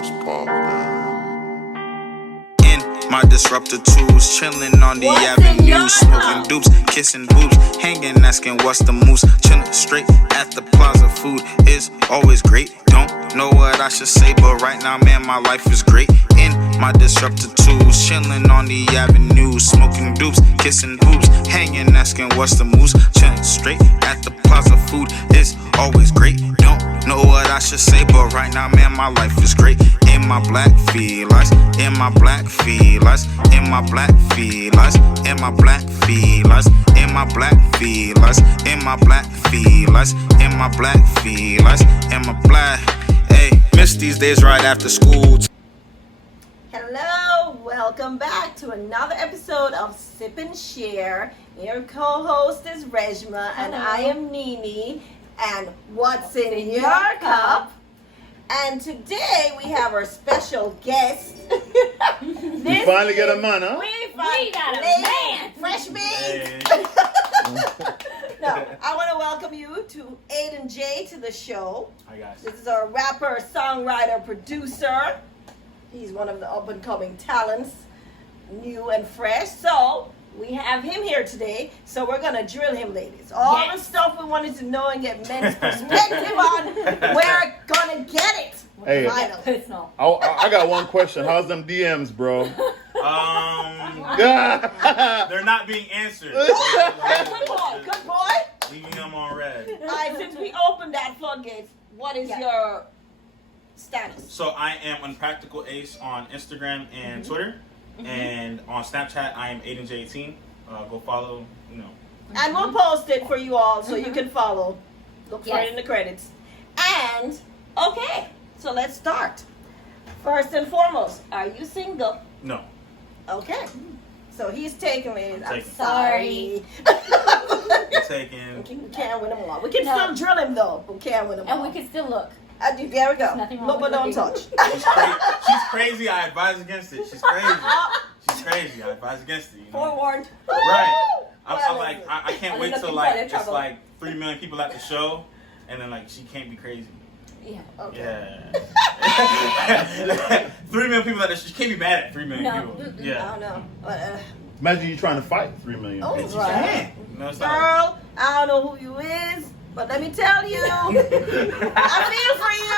what's poppin'? In my disruptor tools, chillin' on the avenue, smoking dupes, kissing boobs, hanging, asking what's the moose, chillin' straight at the plaza. Food is always great. Don't know what I should say, but right now, man, my life is great. In my disruptor tools, chillin' on the avenue, smoking dupes, kissing boobs, hanging, asking what's the moose, chillin' straight at the plaza. Food is always great. Don't know what I should say, but right now, man, my life is great. In my black feelers, in my black feelers, in my black feelers, in my black feelers, in my black feelers, in my black feelers, in my black feelers, in my black. Hey, miss these days right after school. Hello, welcome back to another episode of Sip and Share. Your co-host is Rejma, and I am Nini. And what's in your cup? And today we have our special guest. You finally get a man, huh? We got a man. Fresh meat. No, I want to welcome you to Aiden J to the show. Hi guys. This is our rapper, songwriter, producer. He's one of the up-and-coming talents, new and fresh. So we have him here today. So we're gonna drill him, ladies. All the stuff we wanted to know and get men's perspective on. We're gonna get it. Hey, Personal. I got one question. How's them DMs, bro? They're not being answered. Good boy. Leaving them on red. All right, since we opened that floodgates, what is your status? So I am Unpractical Ace on Instagram and Twitter. And on Snapchat, I am AidenJ18. Go follow, And we'll post it for you all so you can follow. Look for it in the credits. And, okay, so let's start. First and foremost, are you single? No. Okay. So he's taking it. I'm taking. sorry. I'm taking. We can't win him all. We can still drill him though, but we can't win him all. And we can still look. There we go. Nothing wrong Look, but with don't looking. touch. She's crazy. I advise against it. She's crazy. She's crazy. I advise against it. Forewarned. Right. I Well, can't wait till it's like 3 million people at the show, and then she can't be crazy. Yeah. Okay. Yeah. 3 million people at the show. She can't be mad at 3 million No. people. I Yeah. don't know. But, Imagine you trying to fight 3 million. Oh, She right. can't. No, it's not. Girl, I don't know who you is, but let me tell you, I feel for you.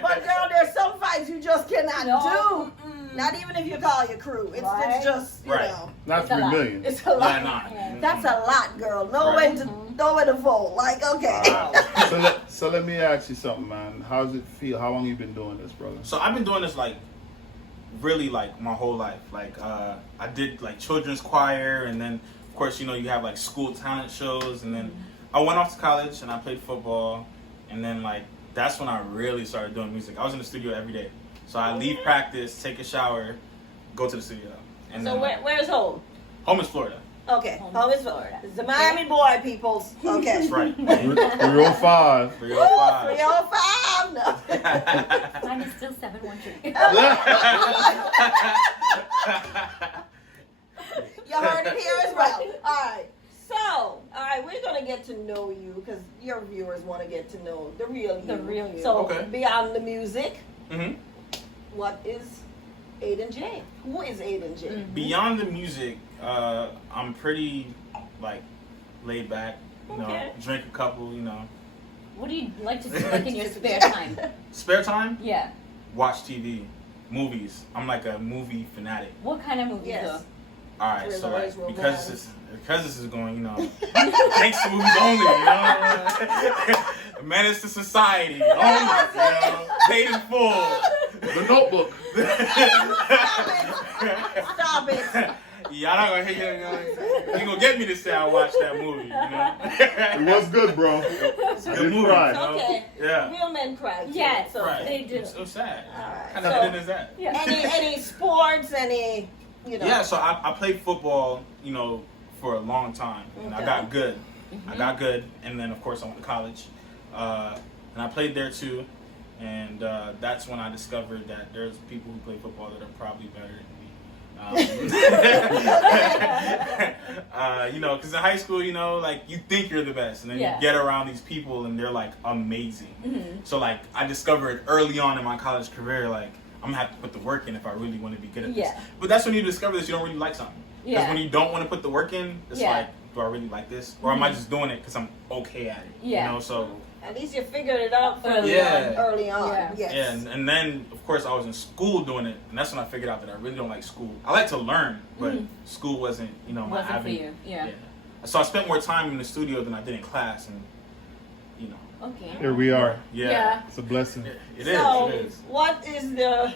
But girl, there's some fights you just cannot do. Not even if you call your crew. It's just, you Right. know. Not It's a 3 lot. million. It's a lot. Yeah. That's a lot, girl. Know when to fold. Like, okay. So let me ask you something, man. How does it feel? How long you been doing this, brother? So I've been doing this really my whole life. I did children's choir, and then of course you have school talent shows, and then I went off to college and I played football, and then that's when I really started doing music. I was in the studio every day. So I leave practice, take a shower, go to the studio. And So then, where's home? home is Florida. Okay. Home is Florida. It's the Miami boy, peoples. Okay. That's right. 305. 305. 305. No. Mine is still 713. You heard it here as well. All right, we're going to get to know you because your viewers want to get to know the real you. The real you. So, Okay. beyond the music, Mm-hmm. what is Aiden J? Who is Aiden J? Beyond the music, I'm pretty laid back. Okay. Drink a couple. What do you like to do in your spare time? Spare time. Yeah. Watch TV, movies. I'm a movie fanatic. What kind of movies Yes. though? All right, so Thrillers, because this is going, gangster movies only, menace to society only, paid in full. The Notebook. Stop it. Y'all not gonna you gonna get me to say I watched that movie, It was good, bro. It's a I good did movie. cry. Okay. Yeah. Real men cry. too. Yes. So, Right. They do. It's so sad. All right. What kind of So- villain is that? Yeah. Any sports, any, Yeah, so I played football, for a long time, and I Okay. got good. I got good, and then of course I went to college, and I played there too, and that's when I discovered that there's people who play football that are probably better than me. You know, because in high school, you know, like you think you're the best, and then Yeah. you get around these people, and they're like amazing. Mhm. So like I discovered early on in my college career, like I'm gonna have to put the work in if I really want to be good at this. Yeah. But that's when you discover that you don't really like something. Because Yeah. when you don't want to put the work in, it's Yeah. like, do I really like this, or am I just doing it because I'm okay at it? Yeah. You know, so. At least you figured it out Early Yeah. early on. Yeah. Yes. Yeah, and then of course I was in school doing it, and that's when I figured out that I really don't like school. I like to learn, but school wasn't, you know, my Wasn't for avenue. you. Yeah. So I spent more time in the studio than I did in class, and you know, Okay. Here we are. yeah, It's a blessing. it is. So, It is. what is the,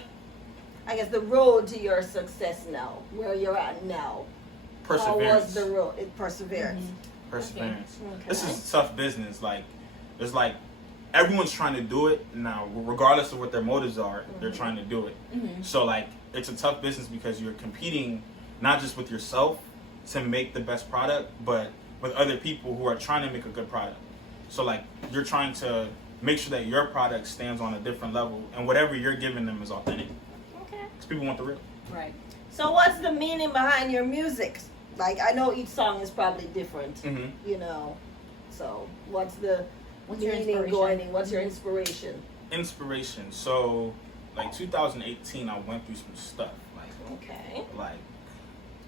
I guess, the road to your success now? Where you're at now? How Perseverance. was the road? Perseverance. Perseverance. Okay. This is tough business. Like, there's like everyone's trying to do it now, regardless of what their motives are. They're trying to do it. So like, it's a tough business because you're competing not just with yourself to make the best product, but with other people who are trying to make a good product. So like, you're trying to make sure that your product stands on a different level, and whatever you're giving them is authentic. Okay. Because people want the real. Right. So, what's the meaning behind your music? Like, I know each song is probably different, you know. So, what's the What's your meaning inspiration? going in? What's your inspiration? Inspiration. So, like 2018, I went through some stuff. Okay. Like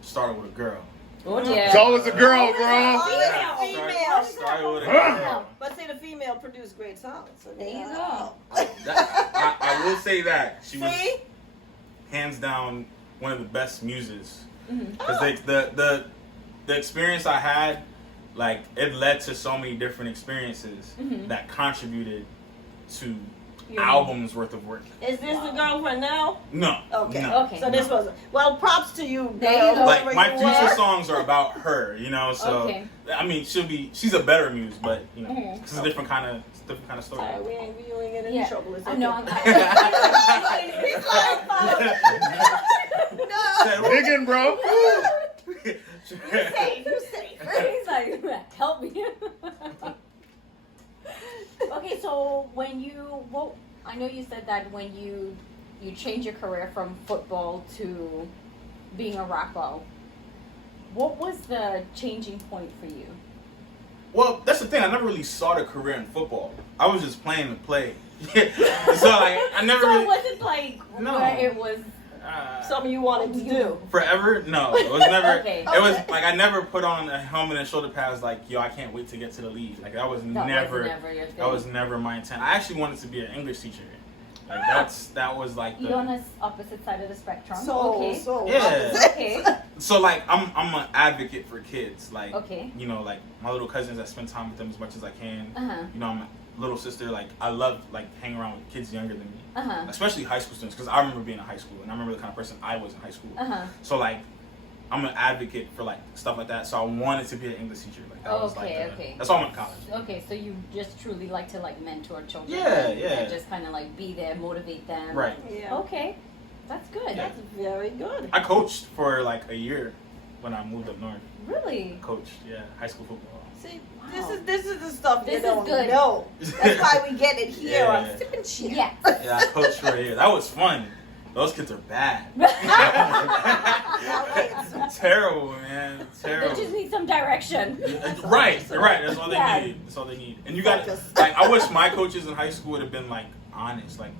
started with a girl. Oh It's yeah. always a girl, bro. Always a female. Started with a Huh? girl. But see, the female produce great songs. So There you go. I will say that she was See? hands down one of the best muses. Because Oh. the experience I had, like it led to so many different experiences that contributed to albums worth of work. Is this the girlfriend now? No. Okay. No. Okay. So this was well. Props to you, There you girl. go. Like whoever my you future were. songs are about her, you know. So Okay. I mean, she's a better muse, but you know, Mhm. it's a different kind of story. All right, we ain't get in Yeah. trouble. It's I know. okay. I'm No. Digging, bro. You safe. You safe. He's like, help me. Okay, so when I know you said that when you changed your career from football to being a rapper, what was the changing point for you? Well, that's the thing. I never really saw the career in football. I was just playing to play. So like, I never So really. it wasn't like No. where it was. Something you wanted to do. Forever? No, it was never. Okay. It was like I never put on a helmet and shoulder pads. Like, yo, I can't wait to get to the league. Like that was That never. was never your thing. That was never my intent. I actually wanted to be an English teacher. Like that was like You're on the opposite side of the spectrum. Okay. Yeah. Okay. So like I'm an advocate for kids. Like Okay. you know, like my little cousins, I spend time with them as much as I can. Uh-huh. You know, my little sister, like I love like hanging around with kids younger than me. Uh-huh. Especially high school students, because I remember being in high school and I remember the kind of person I was in high school. Uh-huh. So like I'm an advocate for like stuff like that. So I wanted to be an English teacher. Like that was like Okay. that's why I went to college. Okay, so you just truly like to like mentor children. Yeah, and, yeah. And just kind of like be there, motivate them. Right. Yeah. Okay, that's good. Yeah. That's very good. I coached for like a year when I moved up north. Really? Coached, yeah, high school football. See, Wow. this is the stuff This you is don't good. know. That's why we get it here on Yeah. Sippin' Shit. Yeah. Yeah, I coached for a year. That was fun. Those kids are bad. Terrible, man. They Terrible. just need some direction. Right. That's all they Yeah. need. That's all they need. And you got like, I wish my coaches in high school would have been like honest, like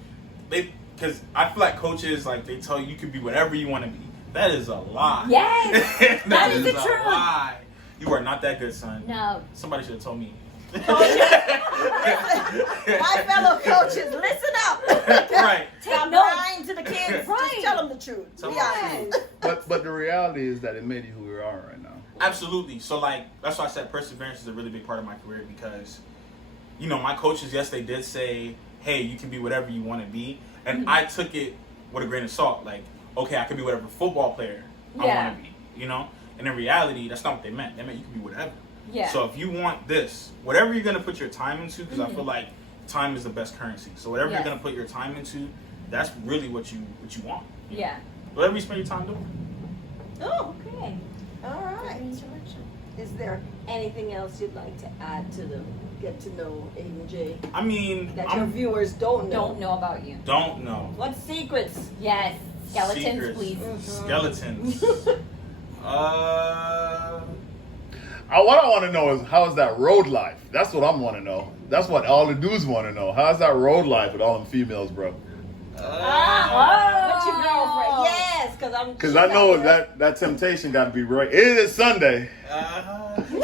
because I feel like coaches like they tell you you could be whatever you want to be. That is a lie. Yes, that is the a truth. lie. You are not that good, son. No. Somebody should have told me. My fellow coaches, listen up. Right. Stop note. lying to the kids. Right. Just tell them the truth. Tell Be them the honest. truth. But the reality is that it made you who we are right now. Absolutely. So like that's why I said perseverance is a really big part of my career because, you know, my coaches, yes, they did say, hey, you can be whatever you want to be, and I took it with a grain of salt. Like, okay, I could be whatever football player I Yeah. want to be, you know. And in reality, that's not what they meant. They meant you can be whatever. Yeah. So if you want this, whatever you're gonna put your time into, because I feel like time is the best currency. So whatever Yes. you're gonna put your time into, that's really what you want. Yeah. Whatever you spend your time doing. Oh, Okay. all right. Is there anything else you'd like to add to the get to know Aiden J I mean, that your viewers don't know? Don't know about you. Don't know. What secrets? Yes. Skeletons, Secrets. please. Skeletons. What I want to know is how's that road life? That's what I'm want to know. That's what all the dudes want to know. How's that road life with all them females, bro? What's your girlfriend? Yes, Because I know that temptation got to be right. It is Sunday.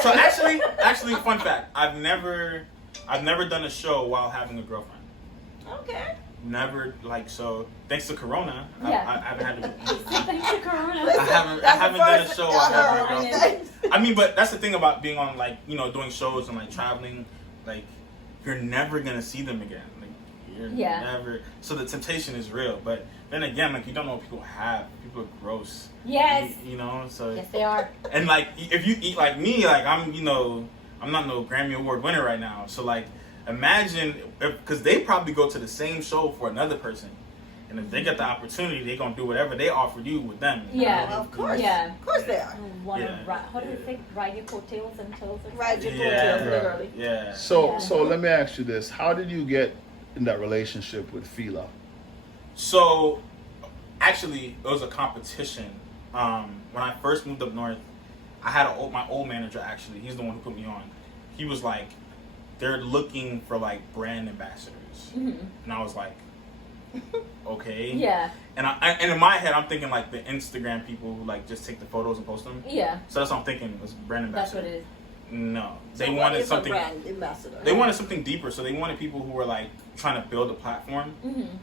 So actually, fun fact: I've never done a show while having a girlfriend. Okay. Never so. Thanks to Corona, Yeah. I haven't had to. Thanks to Corona. I haven't done a show while having a I've girlfriend. heard. I mean, but that's the thing about being on doing shows and traveling. You're never gonna see them again. You're never. So the temptation is real, but then again, you don't know what people have. People are gross. Yes. You know, so. Yes, they are. And if you eat like me, I'm not no Grammy Award winner right now. So imagine because they probably go to the same show for another person, and if they get the opportunity, they're gonna do whatever they offered you with them. Yeah. Well, of course. Yeah. Of course they are. How do you think? Ride your coattails until the Ride your Yeah. coattails, literally. Yeah. So Yeah. let me ask you this: how did you get in that relationship with Fila? So, actually, it was a competition. When I first moved up north, I had my old manager. Actually, he's the one who put me on. He was like, they're looking for brand ambassadors, and I was like, okay. Yeah. And and in my head, I'm thinking the Instagram people who just take the photos and post them. Yeah. So that's what I'm thinking was brand That's ambassador. what it is. No, So they what wanted is a something. brand ambassador? They wanted something deeper, so they wanted people who were trying to build a platform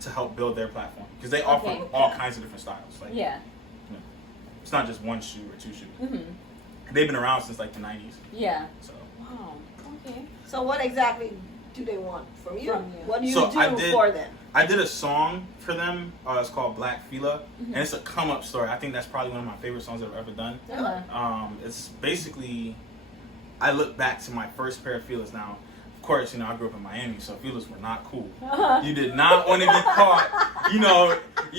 to help build their platform because they offer Okay. all kinds of different styles. Yeah. It's not just one shoe or two shoes. Mhm. They've been around since the 90s. Yeah. So Wow. Okay. So what exactly do they want from you? From you. What do you So do I did- for them? I did a song for them. It's called Black Fila, and it's a come up story. I think that's probably one of my favorite songs I've ever done. Uh-huh. It's basically, I look back to my first pair of Filas. Now, of course, I grew up in Miami, so Filas were not cool. Uh-huh. You did not want to be caught. You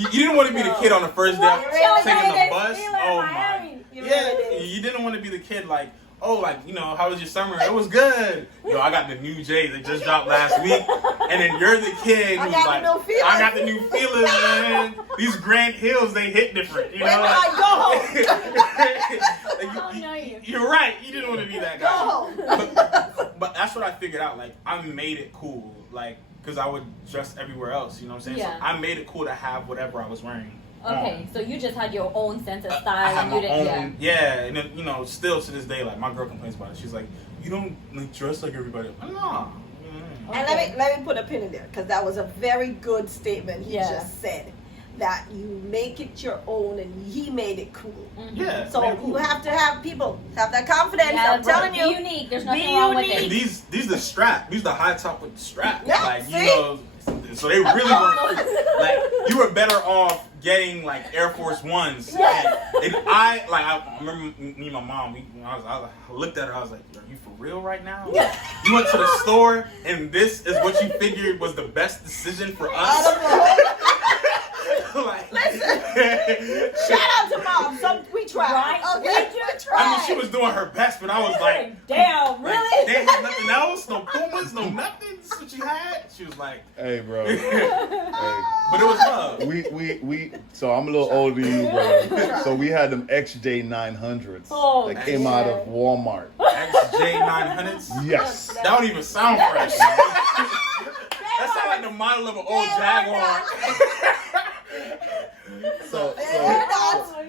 didn't want to be the kid on the first day What? taking the Really? bus. Fila in Oh Miami. my! You Yeah, really did. you didn't want to be the kid how was your summer? It was good. I got the new J's. They just dropped last week. And then you're the kid I who's got like, the new Filas. I got the new feelings, man. These Grand Hills, they hit different. Wait till I go Oh, no, You're right. You didn't want to be that Go guy. home. But that's what I figured out. I made it cool. Because I would dress everywhere else. You know what I'm saying? Yeah. So I made it cool to have whatever I was wearing. Okay, so you just had your own sense of I style, have and you my didn't. own, yeah, and then still to this day, my girl complains about it. She's like, "You don't dress like everybody." I'm like, no. And let me put a pin in there because that was a very good statement he Yeah. just said. That you make it your own and he made it cool. Yeah. So man, you have to have people have that confidence. Yeah, I'm telling be you. unique. There's nothing Be wrong with unique. it. These the strap. These the high top with the strap. Yeah, So they really were you were better off getting Air Force Ones. Yeah. And I remember me and my mom. I looked at her. I was like, "Are you for real right now? You went to the store and this is what you figured was the best decision for us." Shout out to mom. We tried. Right? Okay. We just I mean, she was doing her best, but I was like, damn, really? They had nothing else, no Pumas, no nothing. This is what you had. She was like, Hey, bro. but it was love. We so I'm a little older than you, bro. So we had them XJ 900s Oh, that came out of yeah. Walmart. XJ 900s. Yes. That don't even sound fresh. That sounds like the model of an old Jaguar. So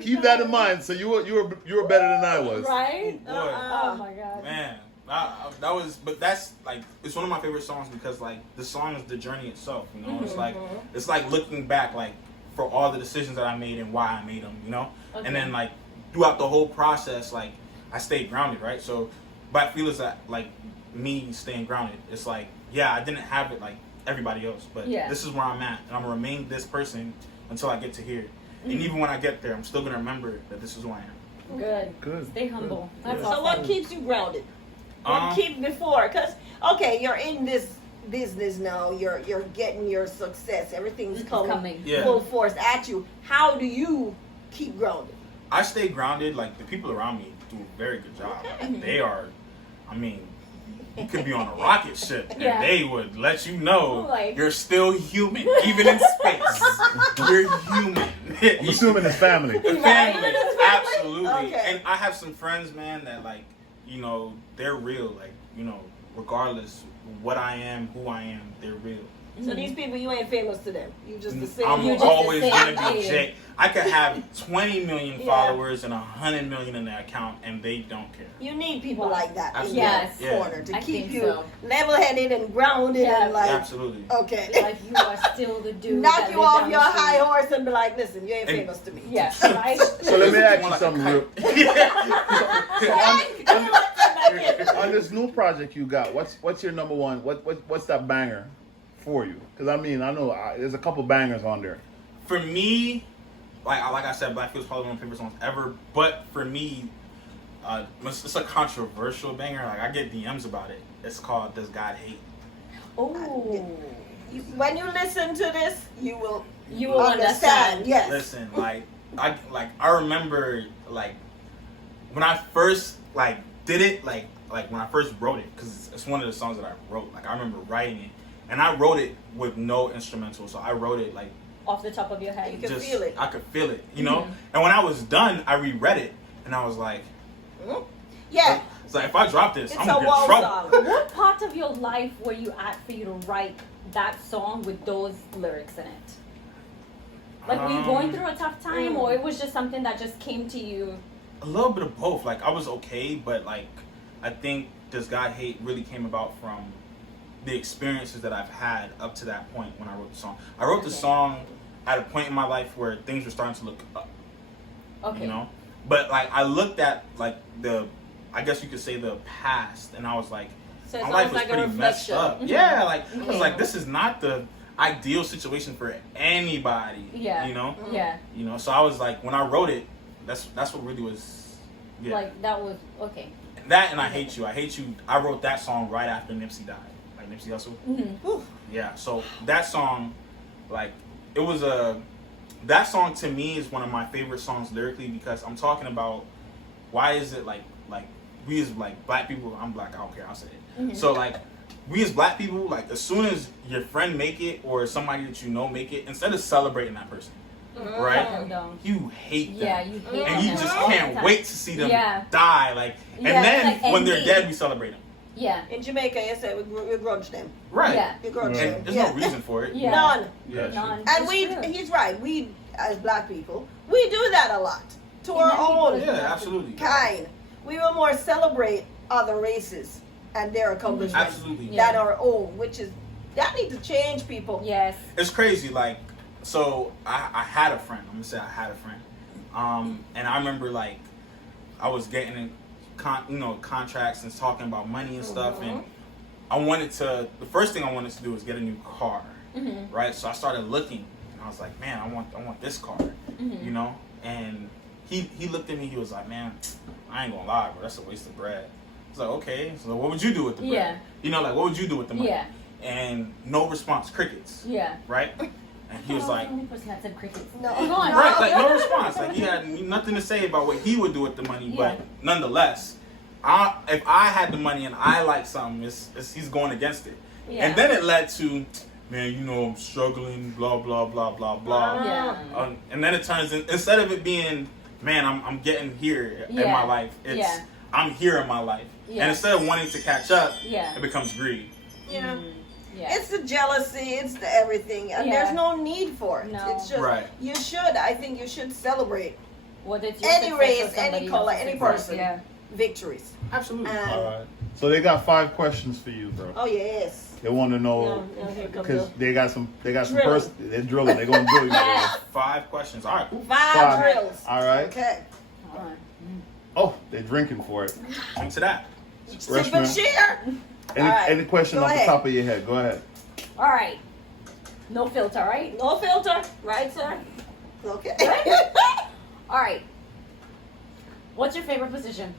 keep that in mind. So you were better than I was. Right? Boy, Oh my god. man, that was. But that's it's one of my favorite songs because the song is the journey itself. It's like looking back for all the decisions that I made and why I made them. Okay. And then throughout the whole process, I stayed grounded, right? So Black Feel is that me staying grounded. It's I didn't have it like everybody else, but this is where I'm at, and I'm gonna remain this person until I get to here. And even when I get there, I'm still gonna remember that this is who I am. Good. Stay humble. That's So awesome. what keeps you grounded? What keeps before? Because you're in this business now. You're getting your success. Everything's coming Yeah. full force at you. How do you keep grounded? I stay grounded. The people around me do a very good job. They are, you could be on a rocket ship and they would let you know you're still human, even in space. You're human. I'm assuming it's family. The Right? family, It's family? absolutely. Okay. And I have some friends, man, that like, you know, they're real. Like, you know, regardless what I am, who I am, they're real. So these people, you ain't famous to them. You just the same. I'm You're just always the same gonna be Aiden. Jay. I could have 20 million Yeah. followers and 100 million in their account, and they don't care. You need people like that in Yes. your corner to I keep think you so. level-headed and grounded Yeah. and like, Absolutely. okay. Like you are still the dude. Knock that you live off down your the street. high horse and be like, listen, you ain't And- famous to me. Yeah, right? So let me ask you Like a something real. On this new project you got, what's your number one? What's that banger for you? Because I mean, I know there's a couple bangers on there. For me, like I said, Blackfield's probably one of my favorite songs ever. But for me, it's a controversial banger. Like I get DMs about it. It's called "Does God Hate?" Oh, When you listen to this, you will understand. Yes. Listen, I remember like when I first like did it, like when I first wrote it, because it's one of the songs that I wrote. Like I remember writing it, and I wrote it with no instrumental. So I wrote it like Off the top of your head. You can feel it. I could feel it, you know. And when I was done, I reread it, and I was like, Mhm. Yeah. it's like if I drop this, It's I'm a gonna wall get in trouble. song. What part of your life were you at for you to write that song with those lyrics in it? Like, were you going through a tough time, or it was just something that just came to you? A little bit of both. Like I was okay, but like I think "Does God Hate" really came about from the experiences that I've had up to that point when I wrote the song. I wrote the song at a point in my life where things were starting to look up. Okay. You know, but like I looked at like I guess you could say the past, and I was like, So it's my life almost was like a pretty messed reflection. up. Yeah, like I was Okay. like, this is not the ideal situation for anybody. Yeah. You know. Yeah. You know. So I was like, when I wrote it, that's what really was. Yeah. Like, that was, okay. That and I Hate You. I Hate You. I wrote that song right after Nipsey died. Like Nipsey Hussle. Oof. Yeah. So that song, like, it was that song to me is one of my favorite songs lyrically, because I'm talking about why is it like we as like black people, I'm black, I don't care, I'll say it. So like we as black people, like as soon as your friend make it or somebody that you know make it, instead of celebrating that person, right? Cut them down. You hate them. Yeah, you hate And you them just all the can't time. wait to see them Yeah. die. Like, and Yeah, then it's like when they're ND. dead, we celebrate them. Yeah. In Jamaica, you say we grudge them. Right. Yeah. You grudge Right. them. And there's Yeah. no reason for it. Yeah. None. Yeah. None. And It's we, true. he's right. We, as black people, we do that a lot to our then people own do Yeah, absolutely. kind. We will more celebrate other races and their accomplishments Absolutely. Yeah. than our own, which is that need to change, people. Yes. It's crazy. Like, so I had a friend. I'm gonna say I had a friend. And I remember like I was getting in contracts and talking about money and stuff, and I wanted to. The first thing I wanted to do was get a new car, right? So I started looking, and I was like, man, I want this car, you know. And he looked at me. He was like, man, I ain't gonna lie, bro. That's a waste of bread. I was like, okay. So what would you do with the bread? Yeah. You know, like what would you do with the money? Yeah. And no response, crickets, Yeah. right? And he was like, the only person that said crickets. No. Go on. right, like no response. Like he had nothing to say about what he would do with the money, Yeah. but nonetheless, if I had the money and I like something, he's going against it. Yeah. And then it led to, man, you know, I'm struggling, blah blah blah blah blah. Yeah. And then it turns instead of it being, man, I'm getting here in Yeah. my life. It's Yeah. I'm here in my life. Yeah. And instead of wanting to catch up, Yeah. it becomes greed. Yeah. Yeah. It's the jealousy, it's the everything, and Yeah. there's no need for it. No. It's just Right. I think you should celebrate Whether it's your any success or race, any somebody color, else's any success. person. Yeah. victories. Absolutely. All right. So they got 5 questions for you, bro. Oh yes. They want to know No, here comes because the they got some Drilling. person. They're drilling. They're gonna drill you. Yes. 5 questions. All right. 5 drills. All right. Okay. All right. Oh, they're drinking for it. Into that. Sip Freshman. and share. Any, All right. any question Go off ahead. the top of your head? Go ahead. All right. No filter, right? No filter, right, sir? Okay. All right. What's your favorite position?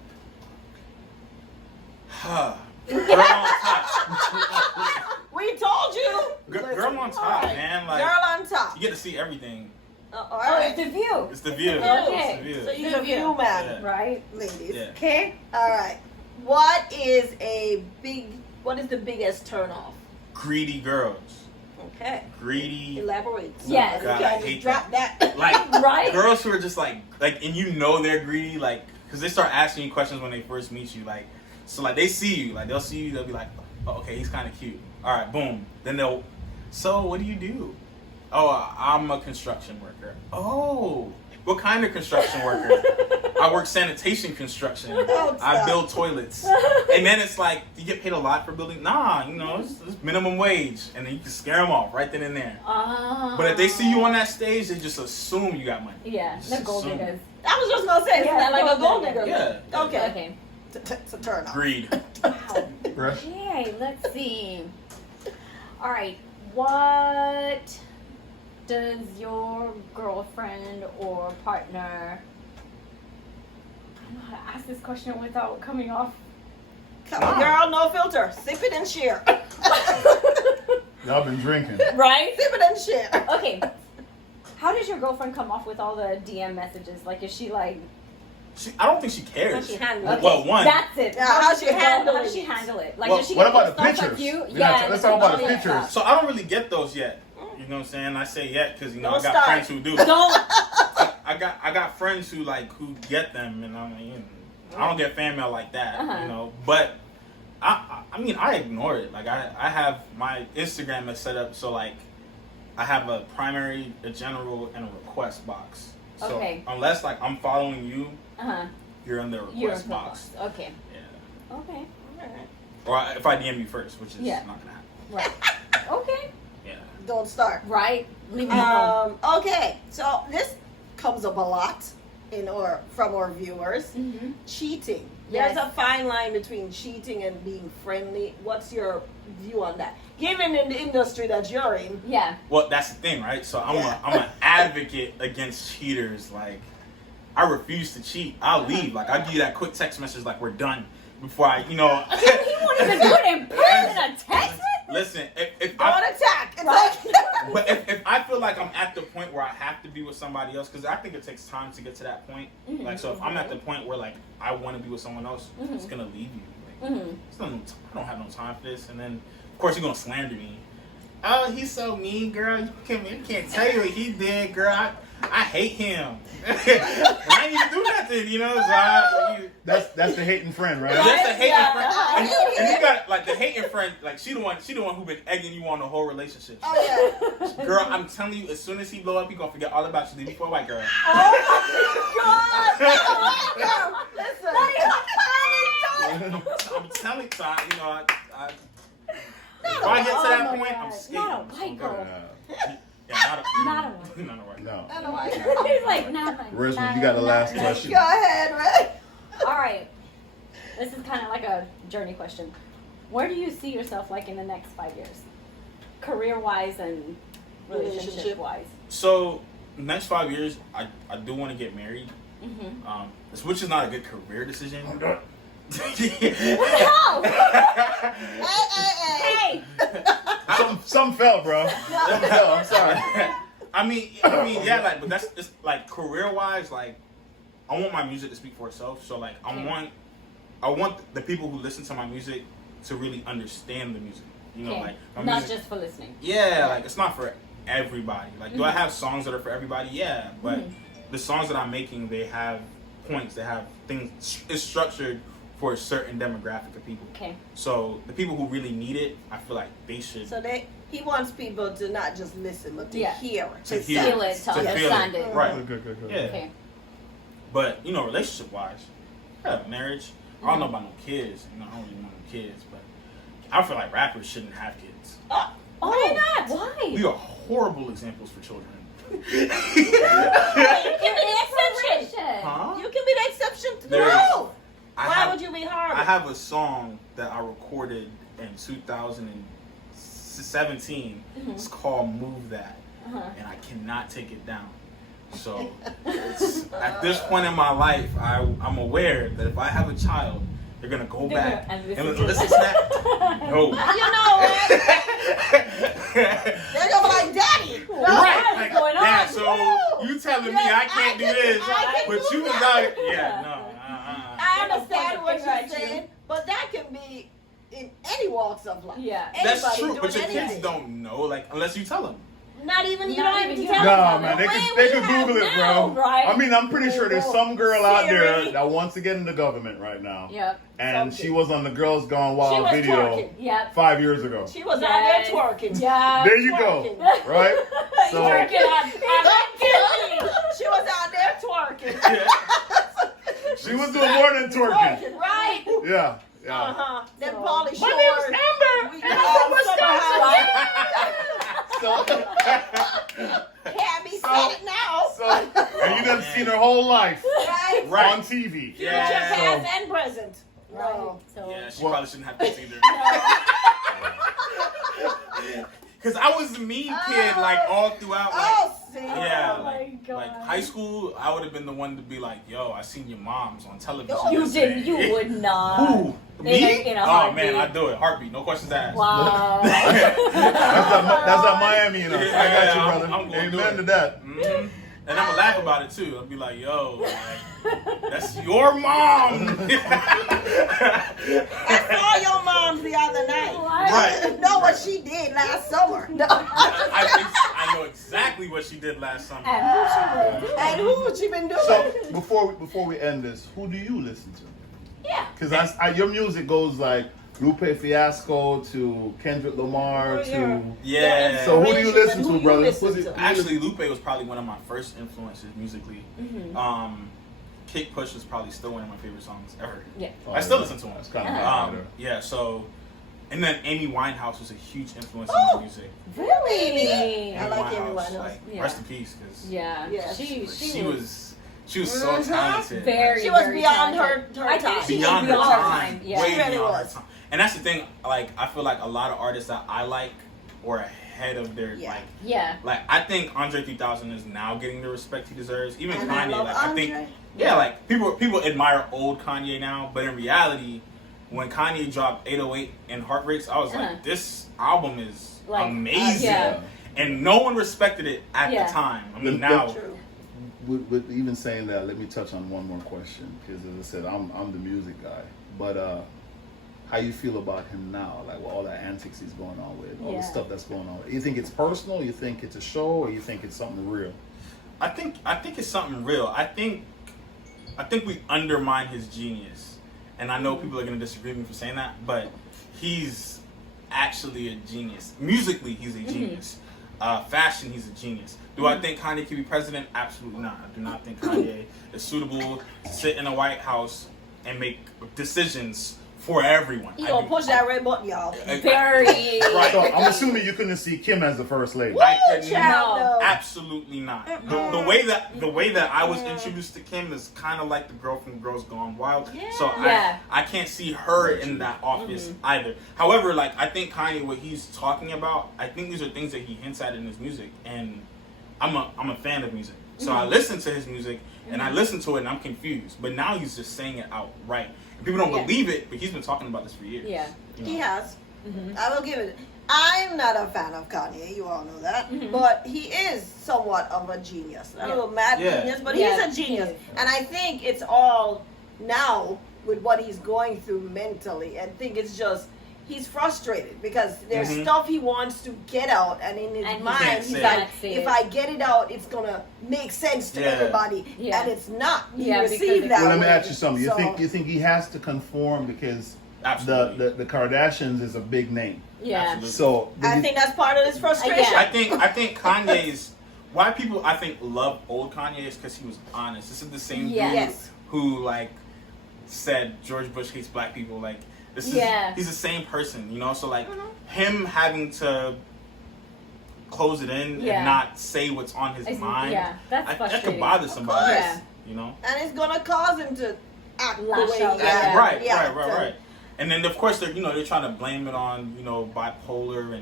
Girl on top. We told you. Girl on top, man. Like Girl on top. you get to see everything. All Oh, right. it's the view. It's the view. Okay. It's the view. So you're a view man, Yeah. Right? ladies. Yeah. Okay. All right. What is the biggest turn off? Greedy girls. Okay. greedy. Elaborate. Yes. God, You I can't hate just drop that. Like Right? girls who are just like, and you know they're greedy, like, because they start asking you questions when they first meet you, like, so like they see you, like they'll see you, they'll be like, oh, okay, he's kind of cute. All right, boom. Then they'll, so what do you do? Oh, I'm a construction worker. Oh, what kind of construction worker? I work sanitation construction. Oh, I stop. build toilets. And then it's like, do you get paid a lot for building? Nah, you know, it's minimum wage. And then you can scare them off right then and there. But if they see you on that stage, they just assume you got money. Yeah, Just the gold assume. diggers. I was just gonna say, isn't Yeah, that like a gold gold digger. digger? Yeah. Okay. Okay. It's a turn off. Greed. Fresh. Okay, let's see. All right, what does your girlfriend or partner? I don't know how to ask this question without coming off. Come on, girl, no filter. Sip it and share. Y'all been drinking. Right? Sip it and share. Okay. How does your girlfriend come off with all the DM messages? Like, is she like? I don't think she How cares. she handle Okay, it. Well, one. That's it. Yeah, how does she your girl- handle How does it. she handle it? Like, Well, does she what get about the pissed off pictures? at you? We're not- let's talk about the yeah. pictures. So I don't really get those yet. You know what I'm saying? I say yet because, you know, Don't I got start. friends who do. Don't. I got friends who get them, and I'm like, you know, I don't get fan mail like that, Uh-huh. you know. But I mean, I ignore it. Like I have my Instagram is set up so like I have a primary, a general, and a request box. So Okay. unless like I'm following you, Uh-huh. you're in the request You're in the box. box. Okay. Yeah. Okay. Or if I DM you first, which is Yeah. not gonna happen. Right. Okay. Yeah. Don't start. Right. Leave me alone. Okay, so this comes up a lot from our viewers. Mm-hmm. Cheating. Yes. There's a fine line between cheating and being friendly. What's your view on that? Given in the industry that you're in, Yeah. Well, that's the thing, right? So I'm Yeah. I'm an advocate against cheaters. Like, I refuse to cheat. I'll leave. Like, I'll give you that quick text message, like, we're done. Before I, you know. He won't even do it in person. A text. Listen, if don't I, attack. It's like, but if I feel like I'm at the point where I have to be with somebody else, because I think it takes time to get to that point. Mhm. Like, so if I'm at the point where like I want to be with someone else, I'm just gonna leave you. Like, Mm-hmm. I don't have no time for this. And then, of course, you're gonna slander me. Oh, he's so mean, girl. You can't tell you what he did, girl. I hate him. I ain't even do nothing, you know. So That's the hating friend, right? that's the hating Yeah. friend. And you got like the hating friend. Like she the one who been egging you on the whole relationship. oh yeah. Girl, I'm telling you, as soon as he blow up, he gonna forget all about you. Leave me for a white girl. Oh my God. Listen. I'm telling you, so you know, if I get to that Oh my point, God. I'm scared. Not a white girl. Yeah, Not a one. Not a white. No. I know why. He's like, nah. Resman, you got the last question. Go ahead, Ray. All right. This is kind of like a journey question. Where do you see yourself like in the next 5 years? Career-wise and relationship-wise. So next 5 years, I do want to get married. Mm-hmm. Which is not a good career decision. What the hell? Hey. Some fell, bro. Some fell. I'm sorry. I mean, yeah, like, but that's it's like career-wise, like, I want my music to speak for itself. So, like, I want the people who listen to my music to really understand the music. You know, Okay. like, my Not music, just for listening. yeah, like, it's not for everybody. Like, do I have songs that are for everybody? Yeah, but Mhm. the songs that I'm making, they have points, they have things. It's structured for a certain demographic of people. Okay. So the people who really need it, I feel like they should. So he wants people to not just listen, but to Yeah. hear it. To hear Feel it, to To feel understand it. it. Right. Good. Yeah. Okay. But, you know, relationship-wise, yeah, marriage, I don't know about no kids. You know, I don't really want no kids, but I feel like rappers shouldn't have kids. Oh, Why not? Why? We are horrible examples for children. You can be the exception. Huh? You can be the exception. There is- No. I Why have- would you be horrible? I have a song that I recorded in 2017. Mhm. It's called Move That, Uh-huh. and I cannot take it down. So it's, at this point in my life, I'm aware that if I have a child, they're going to go They're back gonna- and and listen listen to to that. No. You know what? They're gonna be like, Daddy. No. Right. What is Like, going on? yeah, so No. you telling me Yes, I can't do I this, can but do you was that. out. Yeah, no. I understand what Finger at you're you. saying, but that can be in any walks of life. Yeah. That's Anybody true, doing but your anything. kids don't know, like, unless you tell them. Not even you Not don't even even you. tell Nah, them. man, they The could way they we could have Google it, now, bro. right? I mean, I'm pretty sure there's some girl out there Siri. that wants to get in the government right now. Yep. And Something. she was on the Girls Gone She Wild was video twerking. Yep. 5 years ago. She was Yes. out there twerking. Yeah. There you go. Twerking. Right? So Twerking at She was out there twerking. Yeah. she was doing more than twerking. Right. Yeah. Yeah. Uh-huh. Then So- Pauly My Shore. name's Amber. We And I'm from Summer Wisconsin. House. So, Cabby said it now. and you done seen her whole life Right? Right. on TV. Future, Yeah. past, and present. No. So, Yeah, she Well- probably shouldn't have kids either. Because I was the mean kid, like, all throughout, like, Oh, see. yeah, Oh my like God. high school, I would have been the one to be like, yo, I seen your moms on television. you yesterday." did. You would not. Who? Me? In a Oh, heartbeat. man, I'd do it. Heartbeat, no questions asked. Wow. That's that Miami, you know. I got you, Yeah, brother. I'm gonna do Amen it. to that. Mhm. And I'm gonna laugh about it too. I'll be like, yo, like, that's your mom. I saw your mom the other night. What? Right. Know what she did last summer. No. I know exactly what she did last summer. And who she And who she been doing? So before we end this, who do you listen to? Yeah. Because your music goes like Lupe Fiasco to Kendrick Lamar Oh, to. Yeah. So who do you listen Who to, you brother? listen Who's it- to? Actually, Lupe was probably one of my first influences musically. Mm-hmm. Kick Push is probably still one of my favorite songs ever. Yeah. Oh, I still yeah. listen to him. That's kind of Yeah, so, and then Amy Winehouse was a huge influence in Oh. my music. Really? I like Amy Winehouse. Like, Yeah. rest in peace, because Yeah. Yeah. She was so Mhm. talented. very. She was very beyond talented. her I time. think she Beyond was her beyond time, Yeah. way She really beyond was. her time. And that's the thing. Like, I feel like a lot of artists that I like were ahead of their Yeah. Yeah. like. I think Andre 3000 is now getting the respect he deserves. Even And I Kanye, love like I think, Andre. yeah, like people admire old Kanye now, but in reality, when Kanye dropped 808 and Heartbreaks, I was Uh-huh. like, this album is Like, amazing, yeah. and no one respected it at Yeah. the time. I mean, The- now. True. With even saying that, let me touch on one more question because, as I said, I'm the music guy. But how you feel about him now? Like with all the antics he's going on with, all Yeah. the stuff that's going on. You think it's personal? You think it's a show, or you think it's something real? I think it's something real. I think we undermine his genius, and I know people are gonna disagree with me for saying that, but he's actually a genius. Musically, he's a genius. Fashion, he's a genius. Do I think Kanye can be president? Absolutely not. I do not think Kanye is suitable to sit in a White House and make decisions for everyone. You I gonna do- push that red button, y'all. Very. Right. So I'm assuming you couldn't see Kim as the first lady. I could Child, No. no. Absolutely not. The way that I was introduced to Kim is kind of like the girl from Girls Gone Wild. So Yeah. I can't see her in that office either. However, like I think Kanye, what he's talking about, I think these are things that he hints at in his music, and I'm a fan of music. So I listen to his music and I listen to it and I'm confused. But now he's just saying it outright. And people don't Yeah. believe it, but he's been talking about this for years. Yeah. You know? He has. Mhm. I will give it. I'm not a fan of Kanye, you all know that. Mhm. But he is somewhat of a genius. Not a little mad Yeah. genius, but Yeah, he's a genius. he is. And I think it's all now with what he's going through mentally. I think it's just he's frustrated because there's Mhm. stuff he wants to get out, and in his And he mind can't he's say like, it. Say if it. I get it out, it's gonna make sense to Yeah. everybody, Yeah. and it's not. He Yeah, because received it- that. Well, let me way. ask you something. So- You think he has to conform because Absolutely. the Kardashians is a big name. Yeah. Absolutely. So I think that's part of his frustration. Yeah. I think Kanye's why people I think love old Kanye is because he was honest. This is the same dude Yes. who like said George Bush hates black people. Like this is Yeah. he's the same person, you know. So like him having to close it in Yeah. and not say what's on his mind. Yeah, that's that frustrating. could bother somebody. Yeah. You know. And it's gonna cause him to act the Lash way out, he yeah. acts. Right, Yeah, right. And then of course they're trying to blame it on bipolar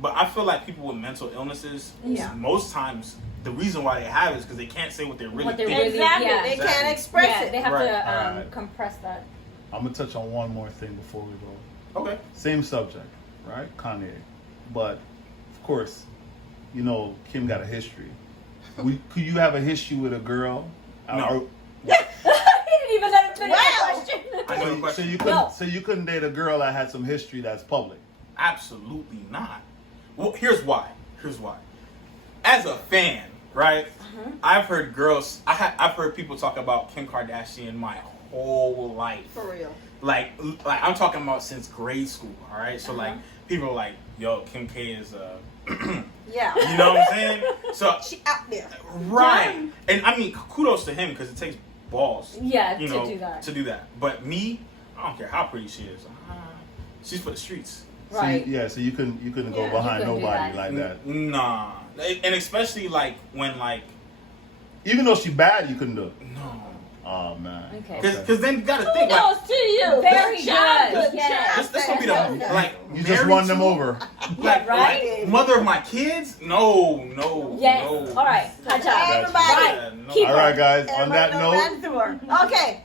but I feel like people with mental illnesses Yeah. most times the reason why they have it is because they can't say what they're really What they're thinking. really- Exactly. yeah. They Exactly. can't express Yeah, it. they have Right. to Alright. compress that. I'm gonna touch on one more thing before we go. Okay. Same subject, right? Kanye, but of course, Kim got a history. Could you have a history with a girl? No. He didn't even let him finish Wow. the question. I me another So question. you couldn't. No. So you couldn't date a girl that had some history that's public. Absolutely not. Well, here's why. As a fan, right? I've heard I've heard people talk about Kim Kardashian my whole life. For real. Like I'm talking about since grade school. All right. So like people are like, yo, Kim K is Yeah. you know what I'm saying? So She out there. right. And I mean, kudos to him because it takes balls. Yeah, you to know, do that. To do that. But me, I don't care how pretty she is. She's for the streets. Right. So you couldn't go Yeah, behind you couldn't do nobody that. like that. Nah. And especially like when like Even though she bad, you couldn't do it. no. Oh man. Okay. Because then you got to think like Kudos to you. Very Good job. good. Good Yes. job. this gonna be the like You just married run them to- over. Like, right? like mother of my kids? No. Yes. No. All right. Hot job. Everybody. Right. Yeah, no. Keep All right, guys. On that Everybody note, ran through her. Okay.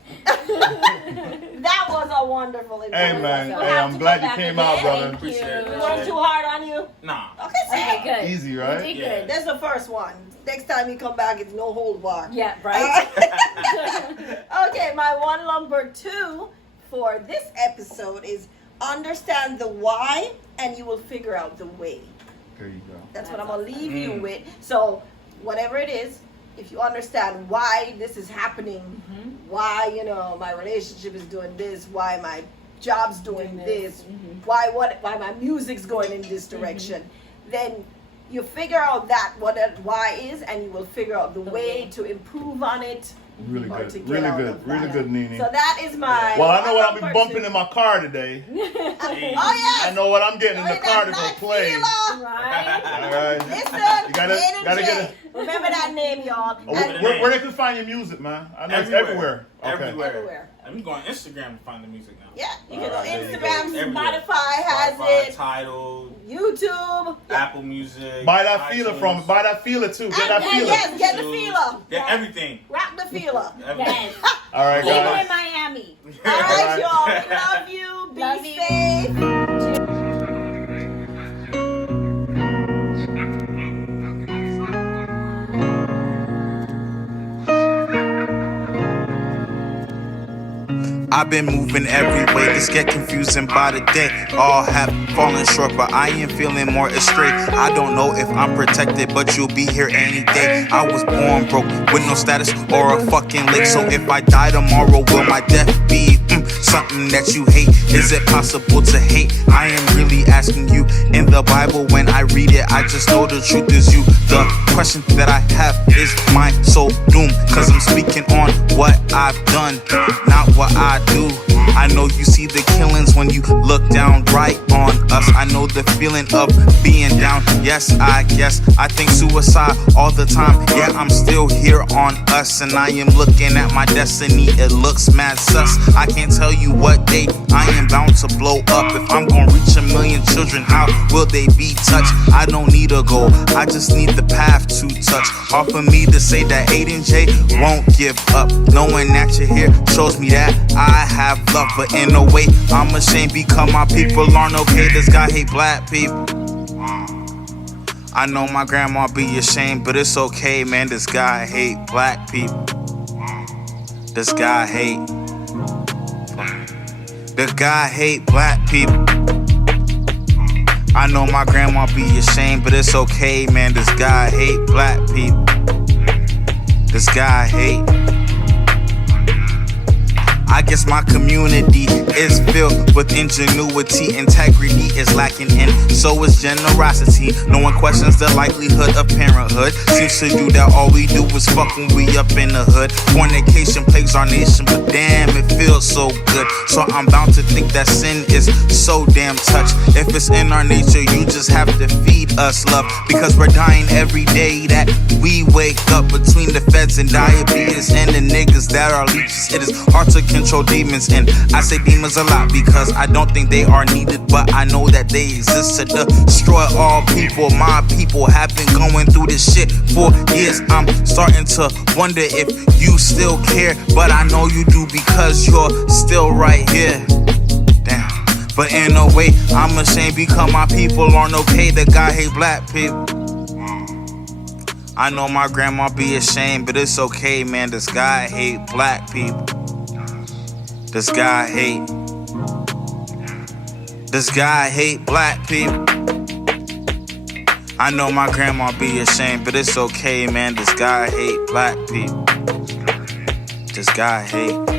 That was a wonderful interview. hey man, You'll hey, have I'm to glad come you back came again. out, brother. Thank you. Appreciate it. We weren't too hard on you. Nah. Okay, Okay, good. Easy, You right? did Yeah. good. That's the first one. Next time you come back, it's no hold bar. Yeah, right. Okay, my one number 2 for this episode is understand the why and you will figure out the way. There you go. That's what That's I'm going to leave you Mm. with. So, whatever it is, if you understand why this is happening, why, my relationship is doing this, why my job's doing this, why my music's going in this direction, then you figure out what that why is, and you will figure out the way to improve on it. Really or good. to get Really out good. of Really that. good, Nene. So that is my. Well, I know what I'll be number bumping 2. in my car today. Oh yes. I know what I'm getting in Oh, the car to that go black play. feeler. Right. All right. Listen, You gotta Aiden get J. it. Remember that name, y'all. Oh, And- where they can find your music, man? I know it's everywhere. Okay. Everywhere. I'm going on Instagram to find the music now. Yeah, you can go Alright, there you go. Instagram, Everywhere. Spotify has Spotify, it, Tidal, YouTube. Apple Music. Buy that feeler iTunes. buy that feeler too. Get that And feeler. yes, get the feeler. Get everything. Rock the feeler. Everything. Yes. All right, Even guys. in Miami. All right, Alright. y'all. We love you. Be Love you. safe. I've been moving every way, this get confusing by the day. All have fallen short, but I am feeling more astray. I don't know if I'm protected, but you'll be here any day. I was born broke, with no status or a fucking lick. So if I die tomorrow, will my death be something that you hate? Is it possible to hate? I am really asking you. In the Bible, when I read it, I just know the truth is you. The question that I have is my soul doomed? Cause I'm speaking on what I've done, not what I do. I know you see the killings when you look down right on us. I know the feeling of being down. Yes, I guess I think suicide all the time. Yeah, I'm still here on us, and I am looking at my destiny. It looks mad sus. I can't tell you what day I am bound to blow up. If I'm gonna reach 1 million children, how will they be touched? I don't need a goal, I just need the path to touch. Hard for me to say that Aiden J won't give up. Knowing that you're here shows me that I have love, but in a way I'm ashamed because my people aren't okay. This guy hate black people. I know my grandma be ashamed, but it's okay, man. This guy hate black people. This guy hate. This guy hate black people. I know my grandma be ashamed, but it's okay, man. This guy hate black people. This guy hate. I guess my community is filled with ingenuity. Integrity is lacking, and so is generosity. No one questions the likelihood of parenthood. Seems to do that all we do is fuck when we up in the hood. Fornication plagues our nation, but damn, it feels so good. So I'm bound to think that sin is so damn touch. If it's in our nature, you just have to feed us love, because we're dying every day that we wake up. Between the feds and diabetes and the niggas that are leeches, it is hard to control demons. And I say demons a lot because I don't think they are needed, but I know that they exist to destroy all people. My people have been going through this shit for years. I'm starting to wonder if you still care, but I know you do because you're still right here. Damn. But in a way, I'm ashamed because my people aren't okay. The guy hate black people. I know my grandma be ashamed, but it's okay, man. This guy hate black people. Does God hate? Does God hate black people? I know my grandma be ashamed, but it's okay, man. Does God hate black people? Does God hate?